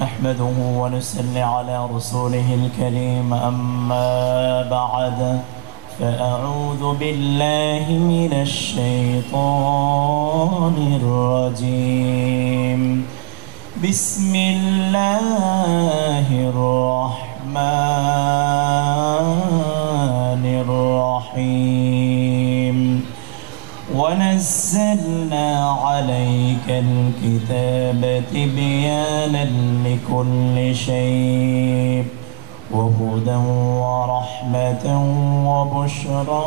نحمده ونصلي على رسوله الكريم أما بعد فأعوذ بالله من الشيطان الرجيم بسم الله الرحمن الرحيم ونزلنا عليك الكتاب تبيانا لكل شيء وهدى ورحمة وبشرى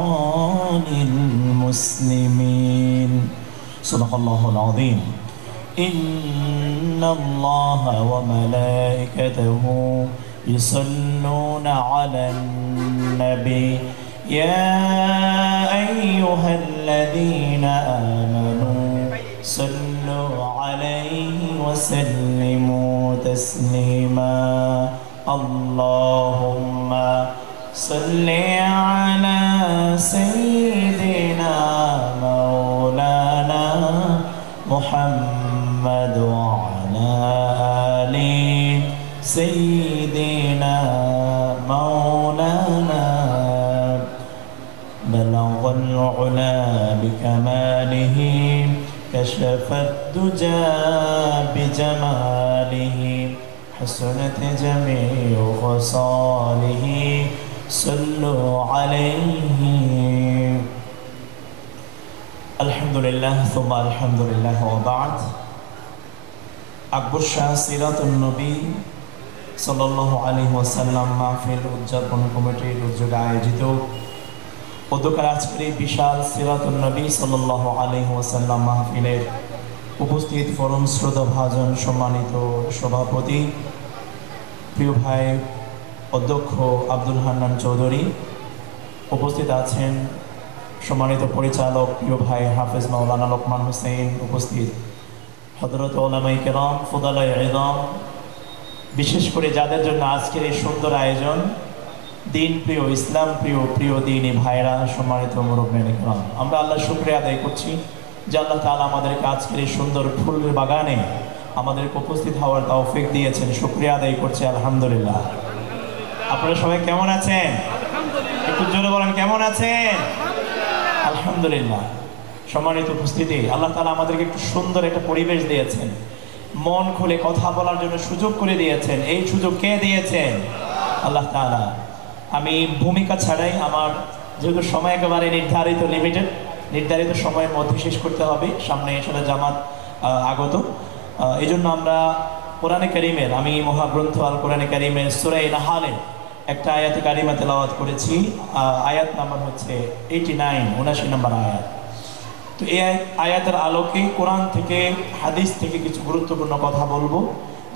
للمسلمين صدق الله العظيم إن الله وملائكته يصلون على النبي يا أيها الذين آمنوا صلوا عليه وسلموا تسليما اللهم صل على سيدنا مولانا محمد وعلى آل سيدنا مولانا بلغ العلا بكماله كشف الدجى بجماله حسنت جميع خصاله صلوا عليه الحمد لله ثم الحمد لله وبعد আকবর শাহ সিরাতুন নবী সাল্লাল্লাহু আলাইহি ওয়াসাল্লাম মাহফিল উদযাপন কমিটির উদ্যোগে আয়োজিত অধ্যক্ষের আজকের এই বিশাল সিরাতুন নবী সাল্লাল্লাহু আলাইহি ওয়াসাল্লাম মাহফিলের উপস্থিত পরম শ্রদ্ধাভাজন সম্মানিত সভাপতি প্রিয় ভাই অধ্যক্ষ আব্দুল হান্নান চৌধুরী, উপস্থিত আছেন সম্মানিত পরিচালক প্রিয় ভাই হাফেজ মাওলানা লোকমান হোসেন, উপস্থিত হযরত উলামায়ে কেরাম, ফুদালায়ে ইযম, বিশেষ করে যাদের জন্য আজকের এই সুন্দর আয়োজন, দিন প্রিয়, ইসলাম প্রিয় প্রিয় দিনী ভাইরা, সম্মানিত মুরব্বিয়ানে কেরাম, আমরা আল্লাহর শুকরিয়া আদায় করছি যে আল্লাহ তাআলা আমাদেরকে আজকের এই সুন্দর ফুলের বাগানে আমাদেরকে উপস্থিত হওয়ার তৌফিক দিয়েছেন। শুকরিয়া আদায় করছি আলহামদুলিল্লাহ। আপনারা সবাই কেমন আছেন? একটু জোরে বলেন, কেমন আছেন? আলহামদুলিল্লাহ। সম্মানিত উপস্থিতি, আল্লাহ তাআলা আমাদেরকে একটু সুন্দর একটা পরিবেশ দিয়েছেন, মন খুলে কথা বলার জন্য সুযোগ করে দিয়েছেন। এই সুযোগ কে দিয়েছেন? আল্লাহ তাআলা। আমি ভূমিকা ছাড়াই, আমার যেহেতু সময় একেবারে নির্ধারিত, নির্ধারিত সময়ের মধ্যে শেষ করতে হবে, সামনে এসে জামাত আগত, এই জন্য আমরা কোরআনে কারীমের, আমি মহাগ্রন্থ আল কোরআনে কারীমের সূরা নাহলের একটা আয়াতে কারিমা তেলাওয়াত করেছি। আয়াত নাম্বার হচ্ছে 89, 79 নম্বর আয়াত। তো এই আয়াতের আলোকে কোরআন থেকে, হাদিস থেকে কিছু গুরুত্বপূর্ণ কথা বলবো,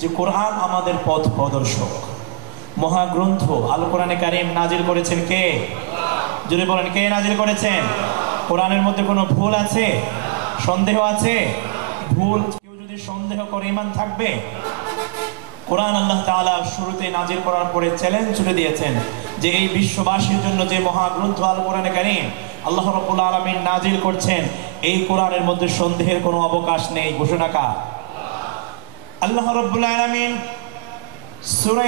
যে কোরআন আমাদের পথ প্রদর্শক। মহাগ্রন্থ আল কোরআনে কারীম নাজিল করেছেন কে? যদি বলেন, কে নাজিল করেছেন? কোরআনের মধ্যে কোনো ভুল আছে? সন্দেহ আছে? ভুল কেউ যদি সন্দেহ করে ঈমান থাকবে? কোরআন আল্লাহ তাআলা শুরুতে নাজিল করার পরে চ্যালেঞ্জ ছুড়ে দিয়েছেন যে এই বিশ্ববাসীর জন্য যে মহাগ্রন্থ আল কোরআনে কারীম আল্লাহ রাব্বুল আলামিন নাজিল করছেন, এই কোরআনের মধ্যে সন্দেহের কোনো অবকাশ নেই। ঘোষণা কার? আল্লাহ রাব্বুল আলামিন সূরা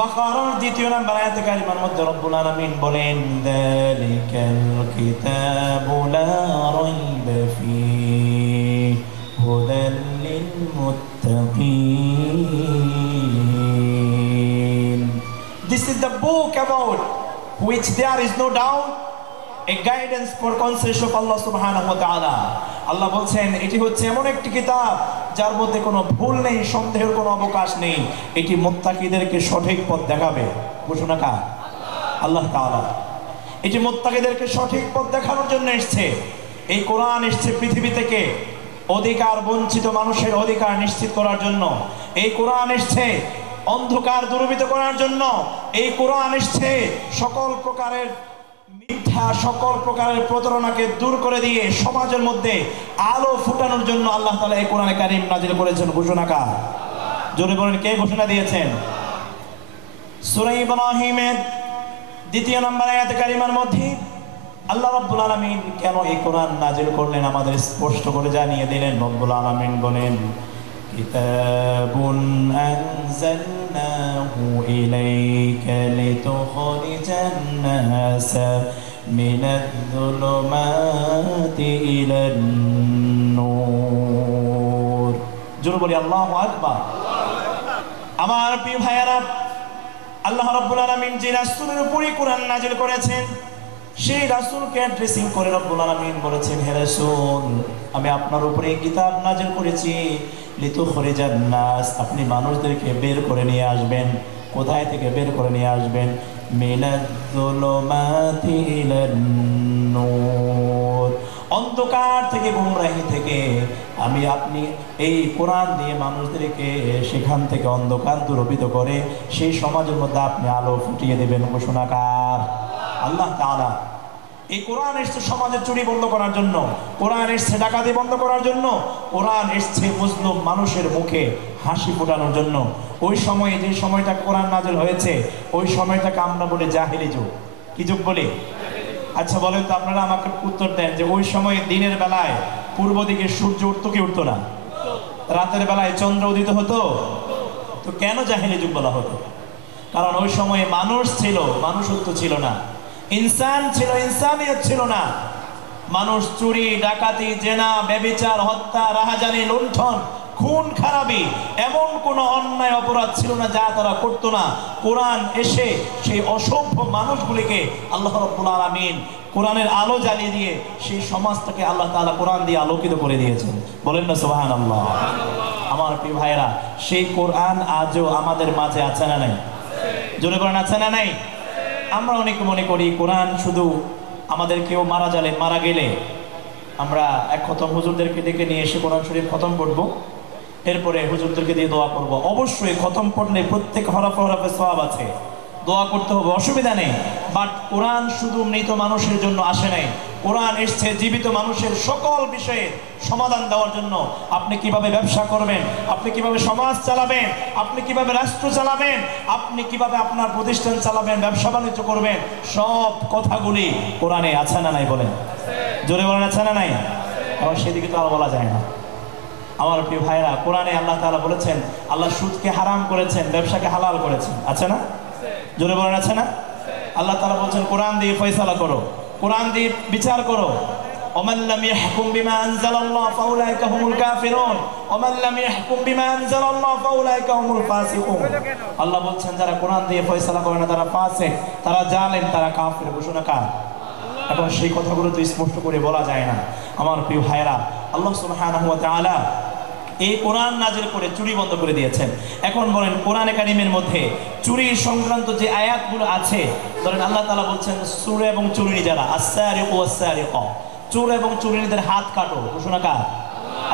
বাকারার 2 নম্বর আয়াতে কারিমার মধ্যে রব্বুল আলামিন বলেন, যালিকাল কিতাবু লা রাইবা ফীহি হুদাল লিল মুত্তাকিন। This is the book about which there is no doubt, a guidance for conscience of Allah subhanahu wa ta'ala. আল্লাহ বলছেন এটি হচ্ছে এমন একটি কিতাব যার মধ্যে কোনো ভুল নেই, সন্দেহের কোনো অবকাশ নেই। এটি মুত্তাকিদেরকে সঠিক পথ দেখাবে। ঘোষণা কার? আল্লাহ তাআলা। এটি মুত্তাকিদেরকে সঠিক পথ দেখানোর জন্য এসেছে। এই কোরআন এসেছে পৃথিবী থেকে অধিকার বঞ্চিত মানুষের অধিকার নিশ্চিত করার জন্য। এই কোরআন এসেছে অন্ধকার দূরীভূত করার জন্য। এই কোরআন এসেছে সকল প্রকারের মিথ্যা, সকল প্রকারের প্রতারণাকে দূর করে দিয়ে সমাজের মধ্যে আলো ফুটানোর জন্য আল্লাহ তাআলা এই কোরআনে কারীম নাজিল করেছেন। ঘোষণা কার? জোরে বলেন, কে ঘোষণা দিয়েছেন? সূরা ইব্রাহিমের 2 নম্বর আয়াতে কারিমার মধ্যে আল্লাহ রাব্বুল আলামিন কেন এই কোরআন নাজিল করলেন আমাদের স্পষ্ট করে জানিয়ে দিলেন। রব্বুল আলামিন বলেন, কিতাবুন أنزلناه إليك لتخرج الناس من الظلمات إلى النور জোরে বলি আল্লাহু আকবার আমার প্রিয় ভাইয়েরা আল্লাহ রাব্বুল আলামিন যে রাসূলের উপরে কোরআন নাযিল করেছেন সেই রাসূলকে অ্যাড্রেসিং করে রব্বুল আলামিন বলেছেন হে রাসূল আমি আপনার উপরে কিতাব নাযিল করেছি লিতুখরিজান নাস আপনি মানুষদেরকে বের করে নিয়ে আসবেন কোথায় থেকে বের করে নিয়ে আসবেন মিনাজ যুলুমাতি ইলান নূর অন্ধকার থেকে গুমরাহি থেকে আমি আপনি এই কোরআন দিয়ে মানুষদেরকে সেখান থেকে অন্ধকার দূরীভূত করে সেই সমাজের মধ্যে আপনি আলো ফুটিয়ে দেবেন ঘোষণাকার আল্লাহ তাআলা এই কোরআন এসেছে সমাজের চুরি বন্ধ করার জন্য কোরআন এসেছে ডাকাতি বন্ধ করার জন্য কোরআন এসেছে মুসলিম মানুষের মুখে হাসি ফোটানোর জন্য ওই সময়ে যে সময়টা কোরআন নাযিল হয়েছে ওই সময়টাকে আমরা বলি জাহেলি যুগ কি যুগ বলি আচ্ছা বলেন তো আপনারা আমাকে উত্তর দেন যে ওই সময়ে দিনের বেলায় পূর্ব দিকে সূর্য উঠতো কি উঠতো না রাতের বেলায় চন্দ্র উদিত হতো তো কেন জাহেলি যুগ বলা হতো কারণ ওই সময়ে মানুষ ছিল মানুষত্ব ছিল না ইনসান ছিল ইনসানিয়ত ছিল না মানুষ চুরি ডাকাতি জেনা ব্যভিচার হত্যা রাহাজানি লুণ্ঠন খুন খারাপি এমন কোন অন্যায় অপরাধ ছিল না যা তারা করতো না কোরআন এসে সেই অসভ্য মানুষগুলিকে আল্লাহ রাব্বুল আলামিন কোরআনের আলো জ্বালিয়ে দিয়ে সেই সমাজটাকে আল্লাহ তাআলা কোরআন দিয়ে আলোকিত করে দিয়েছেন বলেন না সুবহানাল্লাহ আমার প্রিয় ভাইরা সেই কোরআন আজও আমাদের মাঝে আছে না নাই জোরে বলেন আছে না নাই আমরা অনেকে মনে করি কোরআন শুধু আমাদের কেউ মারা গেলে আমরা এক খতম হুজুরদেরকে ডেকে নিয়ে এসে কোরআন শরীফ খতম পড়বো এরপরে হুজুরদেরকে দিয়ে দোয়া করব অবশ্যই খতম পড়লে প্রত্যেক হরফে হরফে সওয়াব আছে দোয়া করতে হবে অসুবিধা নেই বাট কোরআন শুধু মৃত মানুষের জন্য আসে নাই কোরআন এসেছে জীবিত মানুষের সকল বিষয়ে সমাধান দেওয়ার জন্য আপনি কিভাবে ব্যবসা করবেন আপনি কিভাবে সমাজ চালাবেন আপনি কিভাবে রাষ্ট্র চালাবেন আপনি কিভাবে আপনার প্রতিষ্ঠান চালাবেন ব্যবসা বাণিজ্য করবেন সব কথাগুলি কোরআনে আছে না নাই বলেন জোরে বলেন আছে না নাই আবার সেদিকে তো আর বলা যায় না আমার প্রিয় ভাইরা কোরআনে আল্লাহ তাআলা বলেছেন আল্লাহ সুদকে হারাম করেছেন ব্যবসাকে হালাল করেছেন আছে না জোরে বলেন আছে না আল্লাহ তাআলা বলেন কোরআন দিয়ে ফয়সালা করো কোরআন দিয়ে বিচার করো ওমান লাম ইয়াহকুম বিমা আনজালাল্লাহ ফাউলাইকা হুমুল কাফিরুন ওমান লাম ইয়াহকুম বিমা আনজালাল্লাহ ফাউলাইকা হুমুল ফাসিকুন আল্লাহ বলেন যারা কোরআন দিয়ে ফয়সালা করে না তারা ফাসিক তারা জালেম তারা কাফির ঘোষণাকার এখন সেই কথাগুলো তো স্পষ্ট করে বলা যায় না আমার প্রিয় ভাইরা আল্লাহ সুবহানাহু ওয়া তাআলা এই কোরআন নাযিল করে চুরি বন্ধ করে দিয়েছেন এখন বলেন কোরআনে কারিমের মধ্যে চুরি সংক্রান্ত যে আয়াতগুলো আছে ধরেন আল্লাহ তাআলা বলছেন চোর এবং চুরি যারা আস-সারিকু ওয়াস-সারিকা চোর এবং চুরিদের হাত কাটো ঘোষণাকার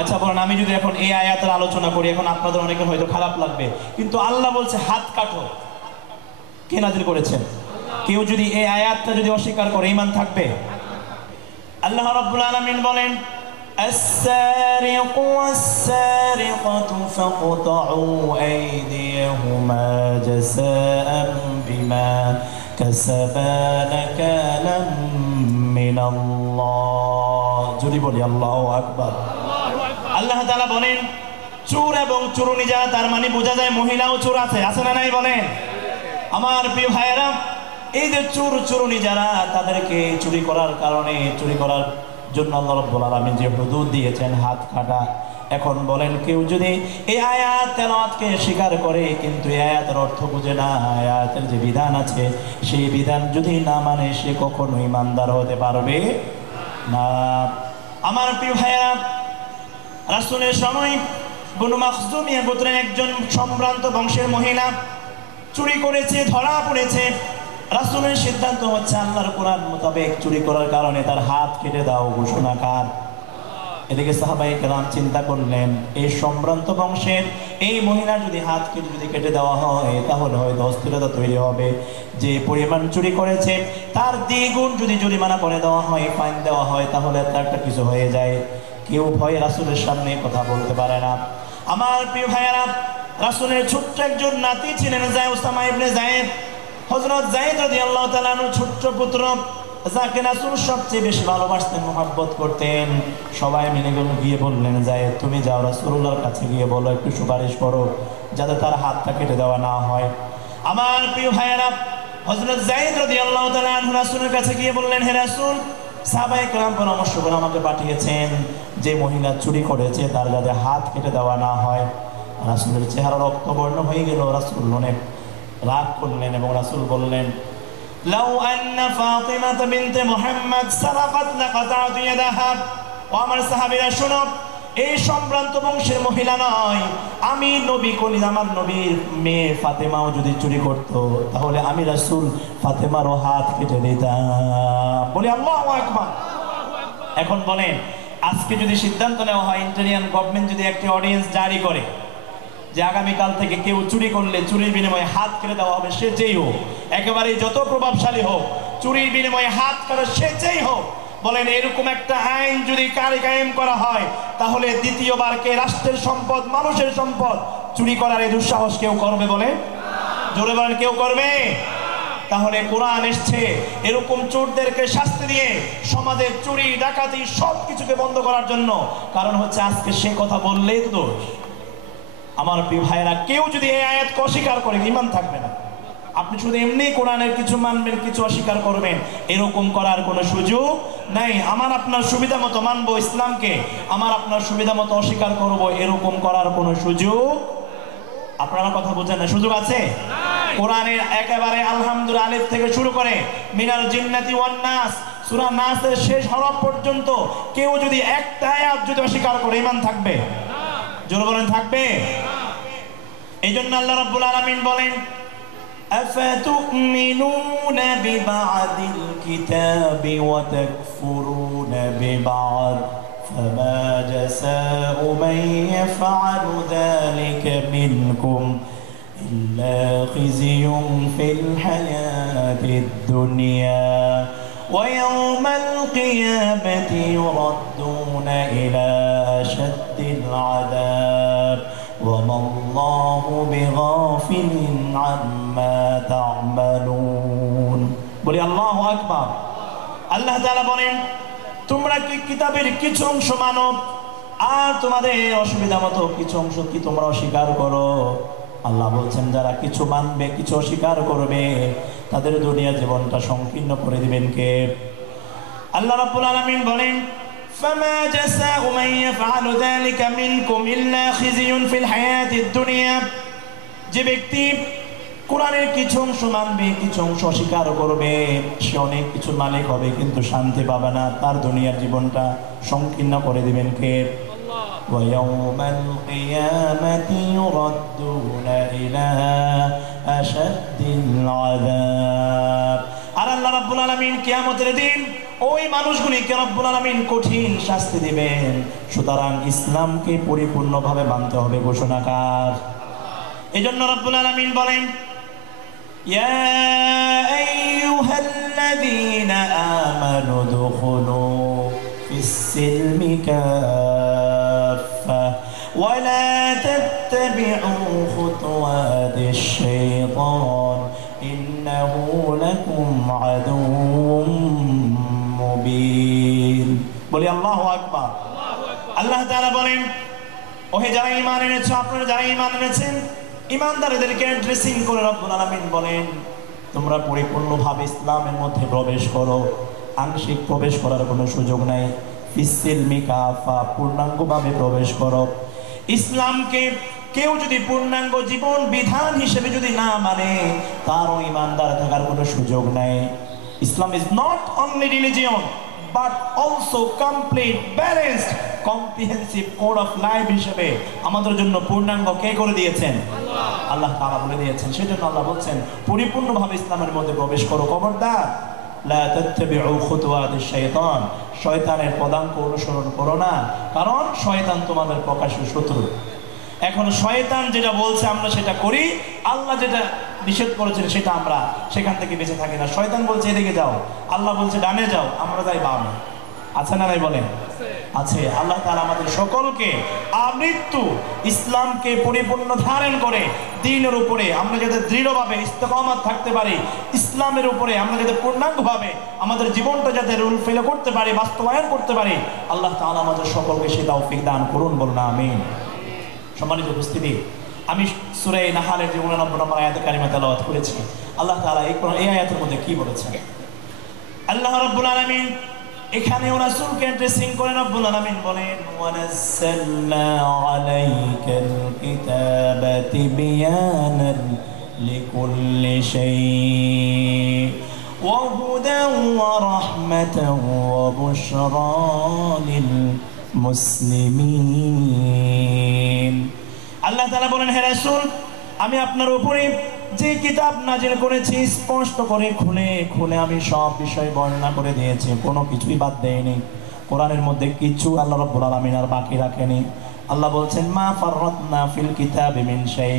আচ্ছা বলেন আমি যদি এখন এই আয়াতের আলোচনা করি এখন আপনাদের অনেকের হয়তো খারাপ লাগবে কিন্তু আল্লাহ বলছে হাত কাটো কে নাযিল করেছেন কেউ যদি এই আয়াতটা যদি অস্বীকার করে ঈমান থাকবে আল্লাহ রাব্বুল আলামিন বলেন السارق والسارقة فاقطعوا أيديهما جزاء بما كسبا نكالا من الله জোরে বলি আল্লাহু আকবার আল্লাহ তাআলা বলেন চোর এবং চোরনি যারা তার মানে বোঝা যায় মহিলাও চোর আছে না নাই বলেন আমার প্রিয় ভাইয়েরা এই যে চোর চোরনি যারা তাদেরকে চুরি করার কারণে চুরি করার জন্য আল্লাহ রাব্বুল আলামিন যে হুদুদ দিয়েছেন হাত কাটা এখন বলেন কেউ যদি এই আয়াত তেলাওয়াতকে স্বীকার করে কিন্তু এই আয়াতের অর্থ বুঝে না আয়াতের যে বিধান আছে সেই বিধান যদি না মানে সে কখনোই ইমানদার হতে পারবে না আমার প্রিয় ভাইয়েরা রাসূলের সময় বনু মাখজুমিয়া গোত্রের একজন সম্ভ্রান্ত বংশের মহিলা চুরি করেছে ধরা পড়েছে রাসূলের সিদ্ধান্ত হচ্ছে আল্লাহর কোরআন মোতাবেক চুরি করার কারণে তার হাত কেটে দাও ঘোষণাকার এদিকে সাহাবায়ে কেরাম চিন্তা করলেন এই সম্ভ্রান্ত বংশের এই মহিলার যদি হাত কেটে দেওয়া হয় তাহলে হয়তো অস্থিরতা তৈরি হবে যে পরিমাণ চুরি করেছে তার দ্বিগুণ যদি জরিমানা করে দেওয়া হয় ফাইন দেওয়া হয় তাহলে তার একটা কিছু হয়ে যায় কেউ ভয়ে রাসূলের সামনে কথা বলতে পারে না আমার প্রিয় ভাইয়েরা রাসূলের ছোট্ট একজন নাতি ছিলেন উসামা ইবনে যায়েদ হযরত যায়েদ রাদিয়াল্লাহু তাআলা আনহু ছোট্ট পুত্র যাকে রাসূল সবচেয়ে বেশি ভালোবাসতেন, মহব্বত করতেন, সবাই মিলে গিয়ে বললেন, যায় তুমি যাও রাসূলুল্লাহর কাছে গিয়ে বলো, একটু সুপারিশ করো যাতে তার হাতটা কেটে দেওয়া না হয়। আমার প্রিয় ভাইয়েরা, হযরত যায়েদ রাদিয়াল্লাহু তাআলা আনহু রাসূলের কাছে গিয়ে বললেন, হে রাসূল, সাহাবায়ে কেরাম পরামর্শ করে আমাকে পাঠিয়েছেন যে মহিলা চুরি করেছে তার যাতে হাত কেটে দেওয়া না হয়। রাসূলের চেহারা রক্তবর্ণ হয়ে গেল। রাসূল অনেক রাগ করলেন এবং রাসূল বললেন, লাউ আন্না ফাতিমা বিনতে মুহাম্মদ সারাকাত লাকাতাতু ইয়াদাহা। ও আমার সাহাবীরা শুনো, এই সম্ভ্রান্ত বংশের মহিলা নয়, আমি নবী কলি, আমার নবীর মেয়ে ফাতেমাও যদি চুরি করত তাহলে আমি রাসূল ফাতেমারও হাত কেটে দিতাম। বলি আল্লাহু আকবার। এখন বলেন, আজকে যদি সিদ্ধান্ত নেওয়া হয়, ইন্টারিয়ান গভর্নমেন্ট যদি একটা অর্ডিন্যান্স জারি করে যে আগামীকাল থেকে কেউ চুরি করলে চুরির বিনিময়ে হাত কেটে দেওয়া হবে, সে যেই হোক, একেবারেই যত প্রভাবশালী হোক, চুরির বিনিময়ে হাত কাটা সে যেই হোক, বলেন এরকম একটা আইন যদি কায়েম করা হয় তাহলে দ্বিতীয়বার কে রাষ্ট্রের সম্পদ, মানুষের সম্পদ চুরি করার এই দুঃসাহস কেউ করবে? বলে জোরে বলেন, কেউ করবে? তাহলে কোরআন এসছে এরকম চোরদেরকে শাস্তি দিয়ে সমাজের চুরি ডাকাতি সব কিছুকে বন্ধ করার জন্য। কারণ হচ্ছে আজকে সে কথা বললেই তো দোষ। আমার প্রিয় ভাইয়েরা, কেউ যদি এই আয়াতকে অস্বীকার করে ঈমান থাকবে না। আপনি শুধু এমনি কোরআনের কিছু মানবেন, কিছু অস্বীকার করবেন, এরকম করার কোনো সুযোগ নাই। আমার আপনার সুবিধা মতো মানবো ইসলামকে, আমার আপনার সুবিধা মতো অস্বীকার করব, এরকম করার কোনো সুযোগ, আপনারা কথা বুঝেন না, সুযোগ আছে? কোরআনের একেবারে আলহামদুলিল্লাহ আলিফ থেকে শুরু করে মিনাল জিন্নাতি ওয়ান নাস, সূরা নাসের শেষ হরফ পর্যন্ত কেউ যদি একটা আয়াত যদি অস্বীকার করে ঈমান থাকবে? জোরে বলেন, থাকবে? এইজন্য আল্লাহ রাব্বুল আলামিন বলেন, أفتؤمنون ببعض الكتاب وتكفرون ببعض فما جزاء من يفعل ذلك منكم إلا خزي في الحياة الدنيا ويوم القيامة يردون إلى أشد العذاب وما الله بغافل عما تعملون। বলি আল্লাহু আকবার। আল্লাহ তাআলা বলেন, তোমরা কি কিতাবের কিছু অংশ মানো আর তোমাদের অসুবিধা মতো কিছু অংশ কি তোমরা অস্বীকার করো? আল্লাহ বলছেন, যারা কিছু মানবে কিছু অস্বীকার করবে তাদের দুনিয়া জীবনটা সংকীর্ণ করে দিবেন কে? আল্লাহ রাব্বুল আলামিন বলেন, فما جزاء من يفعل ذلك منكم إلا خزي في الحياة الدنيا। যে ব্যক্তি কোরআনের কিছু অংশ মানবে কিছু অংশ অস্বীকার করবে সে অনেক কিছু মালিক হবে কিন্তু শান্তি পাবে না, তার দুনিয়ার জীবনটা সংকীর্ণ করে দিবেন কে? ويوم القيامة يردون إلى أشد العذاب। আর আল্লাহ রাব্বুল আলামিন কিয়ামতের দিন ওই মানুষগুলিকে রব্বুল আলামিন কঠিন শাস্তি দিবেন। সুতরাং ইসলামকে পরিপূর্ণভাবে মানতে হবে ঘোষণাকার। এজন্য রব্বুল আলামিন বলেন, ইয়া আইয়ুহাল্লাযীনা আমানু দুখুলু ফিস-সিলমি কাফা ওয়া লা তাত্তাবি'উ খুতুওয়াতিশ শাইতান ইন্নাহু লাকুম আদুউম মুবিন। বলি আল্লাহু আকবার। আল্লাহ তাআলা বলেন, ওহে যারা ঈমান এনেছো, আপনারা যারা ঈমান এনেছেন, ঈমানদারদেরকে ড্রেসিং করে রব্বুল আলামিন বলেন, তোমরা পরিপূর্ণভাবে ইসলামের মধ্যে প্রবেশ করো, আংশিক প্রবেশ করার কোনো সুযোগ নাই। ফিস-সিলমি কাফা, পূর্ণাঙ্গভাবে প্রবেশ করো। ইসলামকে কেউ যদি পূর্ণাঙ্গ জীবন বিধান হিসেবে যদি না মানে তারও ঈমানদার থাকার কোনো সুযোগ নাই। Islam is not only religion but also complete balanced comprehensive code of life হিসেবে আমাদের জন্য পূর্ণাঙ্গ কে করে দিয়েছেন? আল্লাহ তাআলা বলে দিয়েছেন। সেজন্য আল্লাহ বলছেন, পরিপূর্ণভাবে ইসলামের মধ্যে প্রবেশ করো। খবরদার, লা তাত্তাবিউ খুতুওয়াতিশ শাইতান, শয়তানের পদাঙ্ক অনুসরণ করো না, কারণ শয়তান তোমাদের প্রকাশ্য শত্রু। এখন শয়তান যেটা বলছে আমরা সেটা করি, আল্লাহ যেটা নিষেধ করেছেন সেটা আমরা সেখান থেকে বেঁচে থাকি না। শয়তান বলছে এদিকে যাও, আল্লাহ বলছে ডানে যাও, আমরা যাই বামে। আছে না নাই বলেন? আছে। আল্লাহ তাআলা আমাদের সকলকে আমৃত্যু ইসলামকে পরিপূর্ণ ধারণ করে দ্বীনের উপরে আমরা যাতে দৃঢ়ভাবে ইস্তেকামত থাকতে পারি, ইসলামের উপরে আমরা যাতে পূর্ণাঙ্গভাবে আমাদের জীবনটা যাতে রুল ফেলে করতে পারি, বাস্তবায়ন করতে পারি, আল্লাহ তাআলা আমাদের সকলকে সেই তৌফিক দান করুন, বলুন আমিন। সম্মানিত উপস্থিতি, আমি সূরা নাহলের যে 89 নম্বর আয়াতে কারিমা তেলাওয়াত করেছি। আল্লাহ তাআলা এই আয়াতের মধ্যে কি বলেছেন? আল্লাহ রাব্বুল আলামিন এখানে রাসূলকে অ্যাড্রেসিং করে রব্বুল আলামিন বলেন, ওয়ানাজ্জালনা আলাইকাল কিতাবা তিবয়ানান লিকুল্লি শাই ওয়া হুদান ওয়া রাহমাতান ওয়া বুশরা লিল মুসলিমিন। আল্লাহ তাআলা বলেন, হে রাসূল, আমি আপনার উপরে যে কিতাব নাজিল করেছি স্পষ্ট করে খুলে খুলে আমি সব বিষয় বর্ণনা করে দিয়েছি, কোনো কিছুই বাদ দেয়নি। কোরআনের মধ্যে কিছু আল্লাহ রাব্বুল আলামিন আর বাকি রাখেনি। আল্লাহ বলছেন, মা ফাররাতনা ফিল কিতাবি মিন শাই,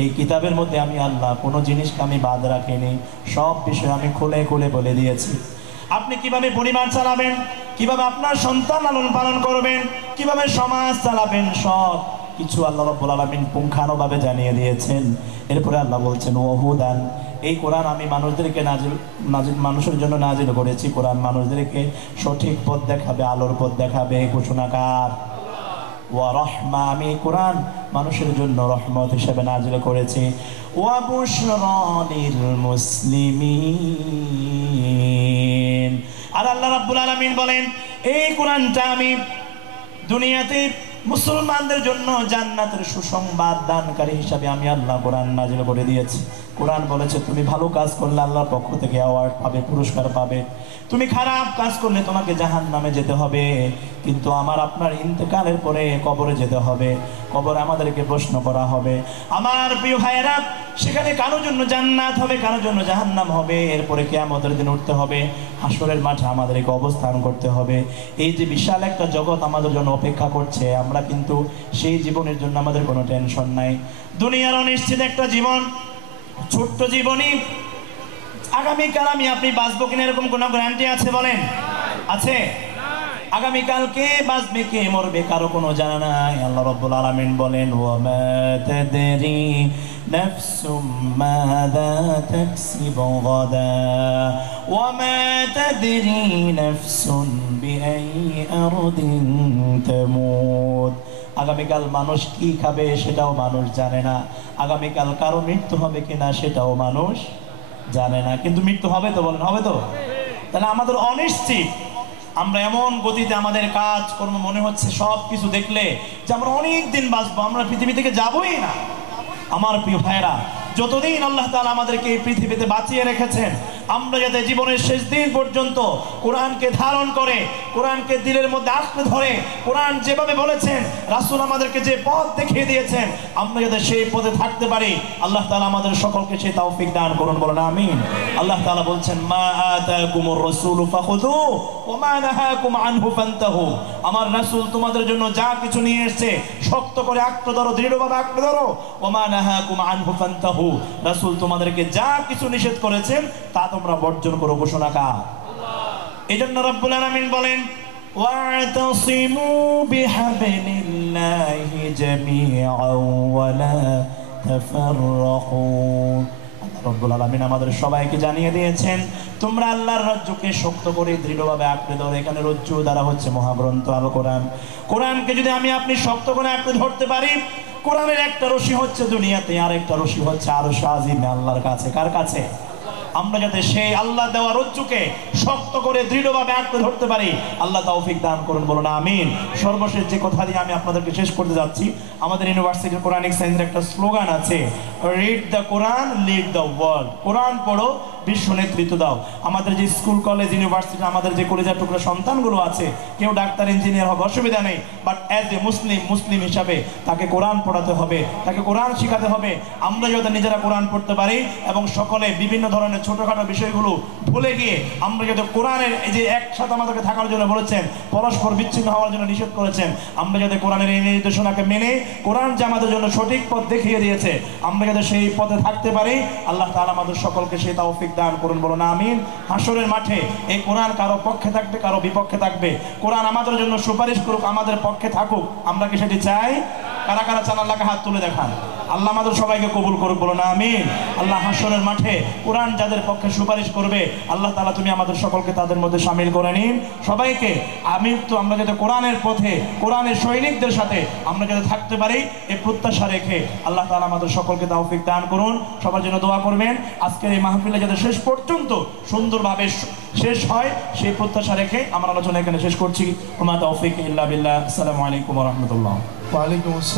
এই কিতাবের মধ্যে আমি আল্লাহ কোনো জিনিসকে আমি বাদ রাখিনি, সব বিষয় আমি খুলে খুলে বলে দিয়েছি। আপনি কিভাবে পরিবার চালাবেন, কিভাবে আপনার সন্তান লালন পালন করবেন, কিভাবে সমাজ চালাবেন, সব কিছু আল্লাহ রাব্বুল আলামিন পুঙ্খানুভাবে জানিয়ে দিয়েছেন। এরপরে আল্লাহ বলছেন, ওয়াহুদান, এই কোরআন আমি মানুষদেরকে মানুষের জন্য নাজিল করেছি। কোরআন মানুষদেরকে সঠিক পথ দেখাবে, আলোর পথ দেখাবে, ঘোষণাকার। ওয়া রাহমা, আমি কোরআন মানুষের জন্য রহমত হিসেবে নাজিল করেছি। ওয়া বুশরা লিল মুসলিমিন। আর আল্লাহ রাব্বুল আলামিন বলেন, এই কোরআনটা আমি দুনিয়াতে মুসলমানদের জন্য জান্নাতের সুসংবাদ দানকারী হিসাবে আমি আল্লাহ কোরআন নাজিল করে দিয়েছি। কোরআন বলেছে, তুমি ভালো কাজ করলে আল্লাহর পক্ষ থেকে অ্যাওয়ার্ড পাবে, পুরস্কার পাবে। তুমি খারাপ কাজ করলে তোমাকে জাহান্নামে যেতে হবে। কিন্তু আমার আপনার ইন্তেকালের পরে কবরে যেতে হবে, কবরে আমাদেরকে প্রশ্ন করা হবে। আমার প্রিয় ভাইয়েরা, সেখানে কারোর জন্য জান্নাত হবে, কারোর জন্য জাহান্নাম হবে। এরপরে কিয়ামতের দিন উঠতে হবে, হাসরের মাঠে আমাদেরকে অবস্থান করতে হবে। এই যে বিশাল একটা জগৎ আমাদের জন্য অপেক্ষা করছে, আমরা কিন্তু সেই জীবনের জন্য আমাদের কোনো টেনশন নাই। দুনিয়ার অনিশ্চিত একটা জীবন, ছোট্ট জীবনই। আগামীকাল আমি আপনি বাঁচবো কিনা এরকম কোনো গ্যারান্টি আছে? বলেন, আছে? আগামীকালকে বাঁচবে কে মরবে কারো কোনো জানা নাই। আল্লাহ রাব্বুল আলামিন বলেন, ওয়া মা তাদরি নাফসুম মাযা তাকসিবু গাদা ওয়া মা তাদরি নাফসুন বিআইয়ি আরদিন তামুত। আগামীকাল মানুষ কি খাবে সেটাও মানুষ জানে না। আগামীকাল কারো মৃত্যু হবে কিনা সেটাও মানুষ জানে না। কিন্তু মৃত্যু হবে তো? বলেন, হবে তো? তাহলে আমাদের অনিশ্চিত। আমরা এমন গতিতে আমাদের কাজ কর্ম মনে হচ্ছে সব কিছু দেখলে যে আমরা অনেক দিন বাঁচবো, আমরা পৃথিবী থেকে যাবোই না। আমার প্রিয় ভাইরা, যতদিন আল্লাহ তাআলা আমাদেরকে এই পৃথিবীতে বাঁচিয়ে রেখেছেন, আমরা যাতে জীবনের শেষ দিন পর্যন্ত কোরআনকে ধারণ করে, কোরআনকে দিলের মধ্যে আঁকড়ে ধরে, কোরআন যেভাবে বলেছেন, রাসূল আমাদেরকে যে পথ দেখিয়ে দিয়েছেন, আমরা যাতে সেই পথে থাকতে পারি, আল্লাহ তাআলা আমাদের সকলকে সেই তৌফিক দান করুন, বলেন আমিন। আল্লাহ তাআলা বলছেন, মা আতাকুমুর রাসূলু ফাখুযুহু ওয়া মা নাহাকুম আনহু ফান্তাহু। আমার রাসূল তোমাদের জন্য যা কিছু নিয়ে এসেছে শক্ত করে আঁকড়ে ধরো, দৃঢ়ভাবে আঁকড়ে ধরো। ওয়া মা নাহাকুম আনহু ফান্তাহু, রাসূল তোমাদেরকে যা কিছু নিষেধ করেছেন তা তোমরা বর্জন করো, ঘোষণাকার। এজন্য রব্বুল আলামিন বলেন, ওয়া'তাসিমু বিহাবলিল্লাহি জামিআন ওয়া লা তাফাররাকু। রব্বুল আলামিন আমাদের সবাইকে জানিয়ে দিয়েছেন, তোমরা আল্লাহর রজ্জুকে শক্ত করে দৃঢ়ভাবে আঁকড়ে ধরো। এখানে রজ্জু দ্বারা হচ্ছে মহাগ্রন্থ আল কোরআন। কোরআনকে যদি আমি আপনি শক্ত করে আঁকড়ে ধরতে পারি, কোরআনের একটা রশি হচ্ছে দুনিয়াতে, আর একটা রশি হচ্ছে আরশ আজিমে আল্লাহর কাছে। কার কাছে? আমরা যাতে সেই আল্লাহ দেওয়া রজ্জুকে শক্ত করে দৃঢ়ভাবে আঁকড়ে ধরতে পারি, আল্লাহ তৌফিক দান করুন, বলুন আমিন। সর্বশেষ যে কথা দিয়ে আমি আপনাদেরকে শেষ করতে যাচ্ছি, আমাদের ইউনিভার্সিটির কোরআনিক সায়েন্সের একটা স্লোগান আছে, read the Quran, lead the world. কোরআন পড়ো, বিশ্ব নেতৃত্ব দাও। আমাদের যে স্কুল কলেজ ইউনিভার্সিটি, আমাদের যে কলেজের টুকরা সন্তানগুলো আছে, কেউ ডাক্তার ইঞ্জিনিয়ার হবে, অসুবিধা নেই, বাট অ্যাজ এ মুসলিম হিসাবে তাকে কোরআন পড়াতে হবে, তাকে কোরআন শেখাতে হবে। আমরা যাতে নিজেরা কোরআন পড়তে পারি এবং সকলে বিভিন্ন ধরনের ছোটখাটো বিষয়গুলো ভুলে গিয়ে আমরা যাতে কোরআনের এই যে একসাথে আমাদেরকে থাকার জন্য বলেছেন, পরস্পর বিচ্ছিন্ন হওয়ার জন্য নিষেধ করেছেন, আমরা যাতে কোরআনের এই নির্দেশনাকে মেনে, কোরআন যে আমাদের জন্য সঠিক পথ দেখিয়ে দিয়েছে, আমরা যাতে সেই পথে থাকতে পারি, আল্লাহ তাআলা আমাদের সকলকে সেই তৌফিক দান করুন, বলুন আমিন। হাসরের মাঠে এই কোরআন কারো পক্ষে থাকবে, কারো বিপক্ষে থাকবে, কোরআন আমাদের জন্য সুপারিশ করুক, আমাদের পক্ষে থাকুক, আমরা কি সেটি চাই? কারা কারা চান আল্লাহকে হাত তুলে দেখান। আল্লাহ আমাদের সবাইকে কবুল করুক, বলুন আমিন। আল্লাহ হাসরের মাঠে কোরআন যাদের পক্ষে সুপারিশ করবে, আল্লাহ তাআলা তুমি আমাদের সকলকে তাদের মধ্যে শামিল করে নিন সবাইকে। আমিন। তো আমরা যাতে কোরআনের পথে, কোরআনের সৈনিকদের সাথে আমরা যাতে থাকতে পারি, এই প্রত্যাশা রেখে আল্লাহ তাআলা আমাদের সকলকে তৌফিক দান করুন। সবার জন্য দোয়া করবেন, আজকের এই মাহফিলে যাতে শেষ পর্যন্ত সুন্দরভাবে শেষ হয় সেই প্রত্যাশা রেখে আমার আলোচনা এখানে শেষ করছি। ওমা তৌফিক ইল্লা বিল্লাহ। আসসালামু আলাইকুম ওয়া রাহমাতুল্লাহ। ওয়া আলাইকুম আসসালাম।